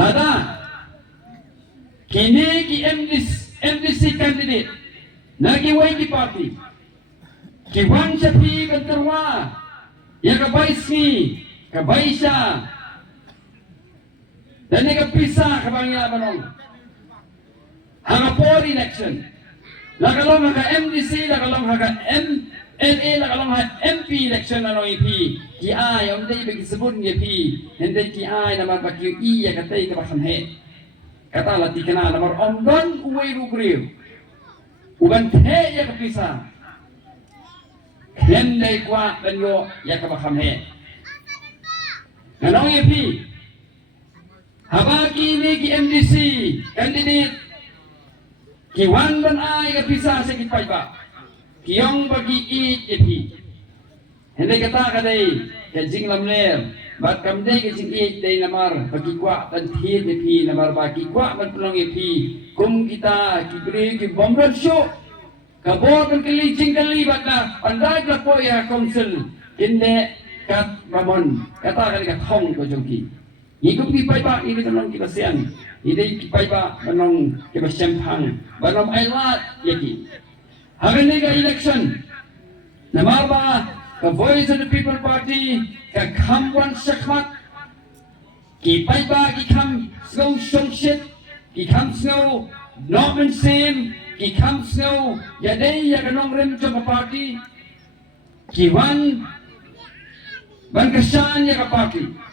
Lada kini ki MDC candidate nagi way ki party ki wan chapi kantarwa ya kabaisni kabaisa dan ni kapisa kabangya banong hanga por election lakalong hanga MDC lakalong hanga MLA lakalong hanga MP election ano EP ki ay om dai bagi sebut nge P hende ki ay namar bagi I ya katai ka bakam he kata lati kena namar om don uwe rugriu uban the ya kapisa hende kwa benyo ya ka bakam he anong EP habaki ni ki MDC candidate ki wan ban ay kapisa sa kitpay ba kiyong bagi I EP hindi kata kadai kajing lamler bat kamdai kajing I day namar bagi kwa dan hit EP namar bagi kwa ban pelong EP kum kita kibri ki bomber show kabor kan kelicing kali bat na pandai ka po ya council kinde kat ramon kata kali kat hong ko jongki Ikup kipai ba ini tanong kita siang. Ini kipai ba tanong kita sempang. Banom ailat yaki. Hari ni ka election. Namar ba ka Voice of the People Party ka kamwan sakmat. Kipai ba ki kam snow shongshit. Ki kam snow Norman Sim. Ki kam snow yadai ya kanong rem jong party. Kiwan ban kasan ya ka party.